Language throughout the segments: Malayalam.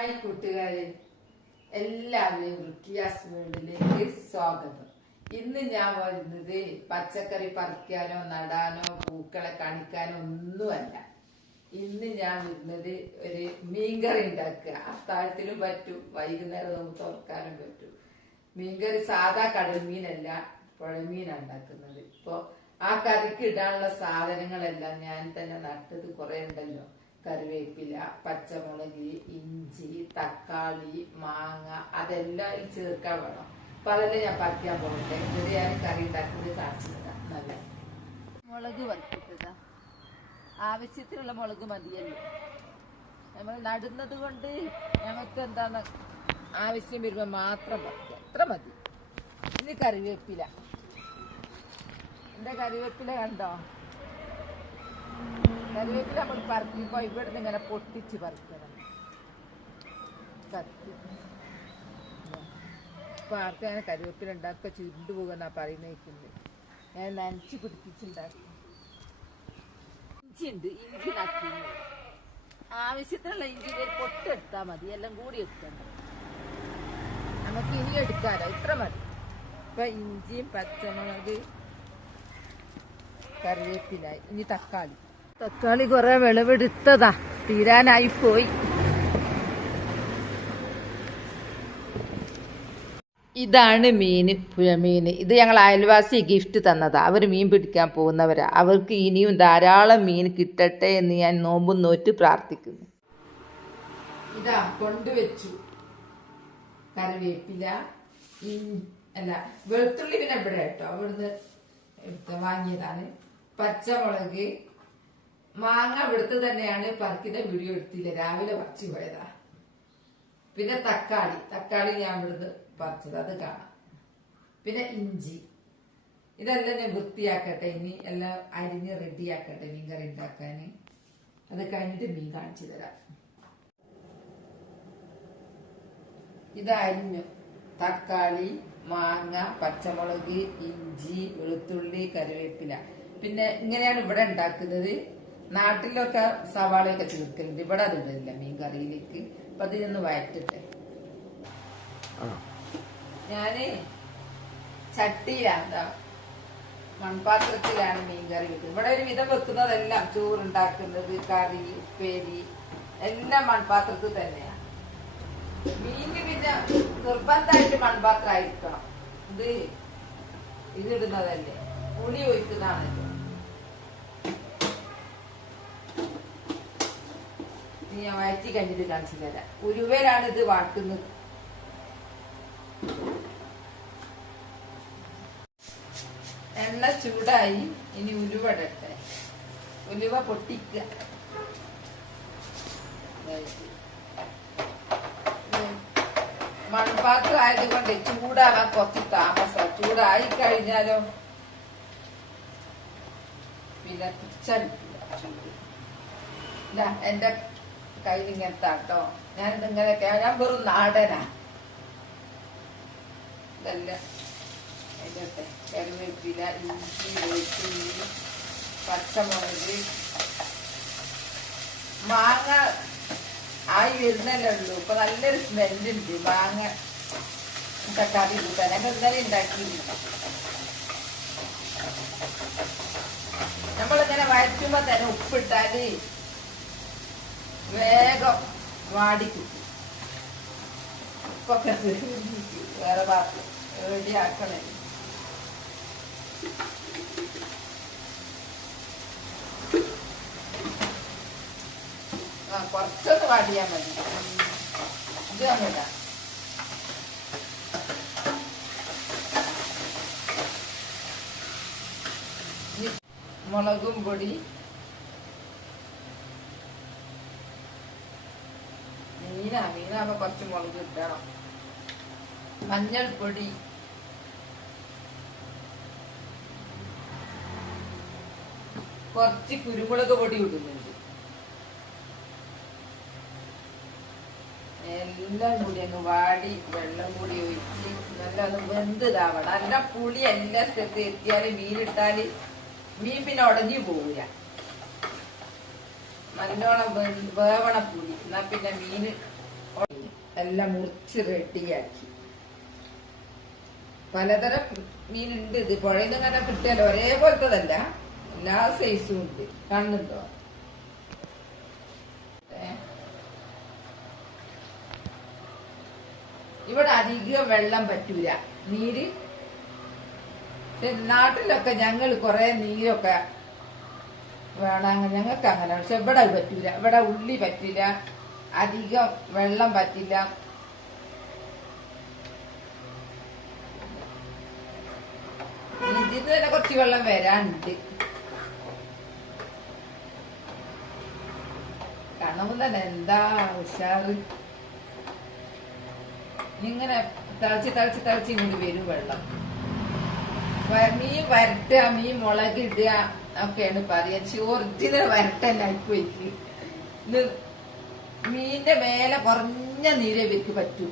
ഹായ് കൂട്ടുകാരെ, എല്ലാവരെയും റുക്കിയാസ് വേൾഡിലേക്ക് സ്വാഗതം. ഇന്ന് ഞാൻ വരുന്നത് പച്ചക്കറി പറിക്കാനോ നടാനോ പൂക്കളെ കാണിക്കാനോ ഒന്നുമല്ല. ഇന്ന് ഞാൻ വരുന്നത് ഒരു മീൻകറി ഉണ്ടാക്കുക. അത്താഴത്തിനും പറ്റും, വൈകുന്നേരം നമുക്ക് തുറക്കാനും പറ്റും. മീൻകറി സാധാ കടൽ മീനല്ല, പുഴമീനാണ് ഉണ്ടാക്കുന്നത്. ഇപ്പൊ ആ കറിക്ക് ഇടാനുള്ള സാധനങ്ങളെല്ലാം ഞാൻ തന്നെ നട്ടത് കുറെ ഉണ്ടല്ലോ. കറിവേപ്പില, പച്ചമുളക്, ഇഞ്ചി, തക്കാളി, മാങ്ങ അതെല്ലാം ചേർക്കാൻ വേണം. അപ്പൊ അതെല്ലാം ഞാൻ പറിക്കാൻ പോകട്ടെ. ഇത് ഞാൻ കറി ഉണ്ടാക്കുന്നത് കാണിച്ചതാ. നല്ല മുളക് വറുത്തിട്ടതാ. ആവശ്യത്തിനുള്ള മുളക് മതിയല്ലോ. നമ്മൾ നടുന്നത് കൊണ്ട് നമുക്ക് എന്താണ് ആവശ്യം വരുമ്പോ മാത്രം പറിക്കുക, എത്ര മതി. ഇനി കറിവേപ്പില. എന്റെ കറിവേപ്പില കണ്ടോ? കറിവേപ്പില നമ്മൾ പറിക്കുമ്പോ ഇവിടുന്ന് ഇങ്ങനെ പൊട്ടിച്ച് പറിക്കണം. കത്തി ഇപ്പൊ ആർക്കാണ് കറിവേപ്പില ഉണ്ടാക്കുക ചുരുണ്ടു പോകുന്ന പറയുന്നത്. ഞാൻ നനച്ച് പിടിപ്പിച്ചുണ്ടാക്കും. ഇഞ്ചി ഉണ്ട്, ഇഞ്ചി നക്കി ആവശ്യത്തിനുള്ള ഇഞ്ചി പൊട്ടെടുത്താൽ മതി, എല്ലാം കൂടി എടുക്കണ്ട. നമുക്ക് ഇനി എടുക്കാലോ, ഇത്ര മതി. ഇപ്പൊ ഇഞ്ചിയും പച്ചമുളക് കറിവേപ്പില, ഇനി തക്കാളി. തക്കാളി കുറെ വിളവെടുത്തതാ, തീരാനായി പോയി. ഇതാണ് മീന്, പുഴമീന്. ഇത് ഞങ്ങൾ അയൽവാസി ഗിഫ്റ്റ് തന്നതാ. അവർ മീൻ പിടിക്കാൻ പോകുന്നവരാ. അവർക്ക് ഇനിയും ധാരാളം മീൻ കിട്ടട്ടെ എന്ന് ഞാൻ നോമ്പും നോറ്റ് പ്രാർത്ഥിക്കുന്നു. ഇതാ കൊണ്ടുവച്ചു കറിവേപ്പില, അല്ല വെളുത്തുള്ളി പിന്നെ ഇവിടെ കേട്ടോ, അവിടുന്ന് വാങ്ങിയതാണ്. പച്ചമുളക്, മാങ്ങ ഇവിടുത്തെ തന്നെയാണ്, പറിക്കുന്ന വീഡിയോ എടുത്തില്ല, രാവിലെ പറിച്ചു പോയതാ. പിന്നെ തക്കാളി ഞാൻ ഇവിടുന്ന് പറിച്ചത്, അത് കാണാം. പിന്നെ ഇഞ്ചി. ഇതെല്ലാം ഞാൻ വൃത്തിയാക്കട്ടെ, ഇനി എല്ലാം അരിഞ്ഞ് റെഡിയാക്കട്ടെ മീൻ കറി ഉണ്ടാക്കാന്. അത് കഴിഞ്ഞിട്ട് മീൻ കാണിച്ചു തരാം. ഇത് അരിഞ്ഞു. തക്കാളി, മാങ്ങ, പച്ചമുളക്, ഇഞ്ചി, വെളുത്തുള്ളി, കറിവേപ്പില. പിന്നെ ഇങ്ങനെയാണ് ഇവിടെ ഉണ്ടാക്കുന്നത്. നാട്ടിലൊക്കെ സവാളയൊക്കെ ചേർക്കലുണ്ട്, ഇവിടെ അത് ഇടില്ല മീൻ കറിയിലേക്ക്. അപ്പൊ അതിനൊന്ന് വഴറ്റിട്ടെ. ഞാന് ചട്ടിയിലാണ്, മൺപാത്രത്തിലാണ് മീൻ കറി വെക്കുന്നത്. ഇവിടെ ഒരു വിധം വെക്കുന്നതെല്ലാം ചോറുണ്ടാക്കുന്നത്, കറി, ഉപ്പേരി എല്ലാം മൺപാത്രത്തിൽ തന്നെയാണ്. മീന് പിന്നെ നിർബന്ധമായിട്ട് മൺപാത്രമായിരിക്കണം. ഇതിടുന്നതല്ലേ, പുളി ഒഴിക്കുന്നതാണല്ലോ. ഞാൻ വഴറ്റി കഴിഞ്ഞിട്ട് കാണിച്ചു തരാം. ഉരുവയിലാണ് ഇത് വാട്ടുന്നത്. എണ്ണ ചൂടായി, ഇനി ഉലുവ ഇടട്ടെ. ഉലുവ പൊട്ടിക്കുക. മൺപാത്രം ആയതുകൊണ്ട് ചൂടാവാൻ കുറച്ച് താമസം. ചൂടായി കഴിഞ്ഞാലോ പിന്നെ ചൂട് ഇല്ല. എന്റെ കയ്യിൽ ഇങ്ങനത്താട്ടോ, ഞാനിതിങ്ങനെയൊക്കെ, ഞാൻ വെറും നാടനാ. ഇതല്ല അതിൻ്റെ കറിവേപ്പില, ഇഞ്ചി, വെളുത്തുള്ളി, പച്ചമുളക്, മാങ്ങ ആയി വരുന്നല്ലേ ഉള്ളൂ. ഇപ്പൊ നല്ലൊരു സ്മെല്ലുണ്ട് മാങ്ങ കറി കൂട്ടാൻ. ഞങ്ങൾ ഇന്നലെ ഉണ്ടാക്കിയില്ല. നമ്മളിങ്ങനെ വഴറ്റുമ്പോ തന്നെ ഉപ്പിട്ടാല് വേഗം വാടിക്കിട്ടും. ഉപ്പൊക്കെ വേറെ പാത്രം റെഡിയാക്കണേ. കുറച്ചൊന്ന് വാടിയാൽ മതി. ഇത് അങ്ങോട്ടാ മുളകും പൊടി, മീനാകുമ്പോ കുറച്ച് മുളക് ഇടണം. മഞ്ഞൾപ്പൊടി, കുറച്ച് കുരുമുളക് പൊടി ഇടുന്നുണ്ട്. എല്ലാം കൂടി അങ്ങ് വാടി വെള്ളം കൂടി ഒഴിച്ച് നല്ല ഒന്ന് വെന്തതാവണം. നല്ല പുളി എല്ലാ സ്ഥലത്ത് എത്തിയാല് മീനിട്ടാല് മീൻ പിന്നെ ഉടഞ്ഞു പോവില്ല. നല്ലോണം വേവണ പുളി, എന്നാ പിന്നെ മീന് എല്ലാം മുറിച്ച് റെഡിയാക്കി. പലതരം മീനുണ്ട്. ഇത് പുഴയിൽ നിന്ന് ഇങ്ങനെ കിട്ടിയാലോ ഒരേപോലത്തതല്ല, എല്ലാ സൈസും ഉണ്ട്. കാണുന്നുണ്ടോ? ഇവിടെ അധികം വെള്ളം പറ്റൂല, നീര്. നാട്ടിലൊക്കെ ഞങ്ങൾ കൊറേ നീരൊക്കെ വേണം, ഞങ്ങൾക്ക് അങ്ങനെ. പക്ഷെ ഇവിടെ പറ്റൂല. ഇവിടെ ഉള്ളി പറ്റില്ല, അധികം വെള്ളം പറ്റില്ല. ഇതിന് തന്നെ കുറച്ച് വെള്ളം വരാനുണ്ട്. കാണുമ്പോൾ തന്നെ എന്താ ഉഷാറ്. ഇങ്ങനെ തിളച്ച് തിളച്ച് തിളച്ച് ഇങ്ങോട്ട് വരും വെള്ളം. മീൻ വരട്ടുക, മീൻ മുളകിടുക ഒക്കെയാണ് പറയാ. ഒറിജിനൽ വരട്ടല്ലായിപ്പോയിക്ക്. മീനിന്റെ മേലെ കുറഞ്ഞ നീരേ ഇവർക്ക് പറ്റൂ.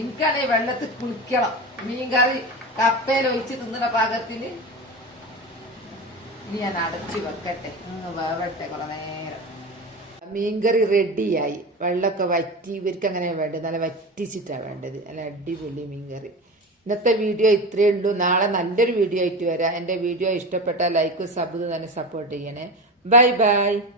എനിക്കാണെങ്കിൽ വെള്ളത്തിൽ കുളിക്കണം. മീൻ കറി കപ്പയിൽ ഒഴിച്ച് തിന്നുന്ന പാകത്തിന്. ഇനി ഞാൻ അടച്ചു വെക്കട്ടെ, വേവട്ടെ കുറെ നേരം. മീൻകറി റെഡിയായി. വെള്ളമൊക്കെ വറ്റി. ഇവർക്ക് അങ്ങനെ വേണ്ടത്, നല്ല വറ്റിച്ചിട്ടാണ് വേണ്ടത്. നല്ല അടിപൊളി മീൻകറി. ഇന്നത്തെ വീഡിയോ ഇത്രയേ ഉള്ളൂ. നാളെ നല്ലൊരു വീഡിയോ ആയിട്ട് വരാം. എൻ്റെ വീഡിയോ ഇഷ്ടപ്പെട്ടാൽ ലൈക്ക് സബ് തന്നെ സപ്പോർട്ട് ചെയ്യണേ. Bye bye.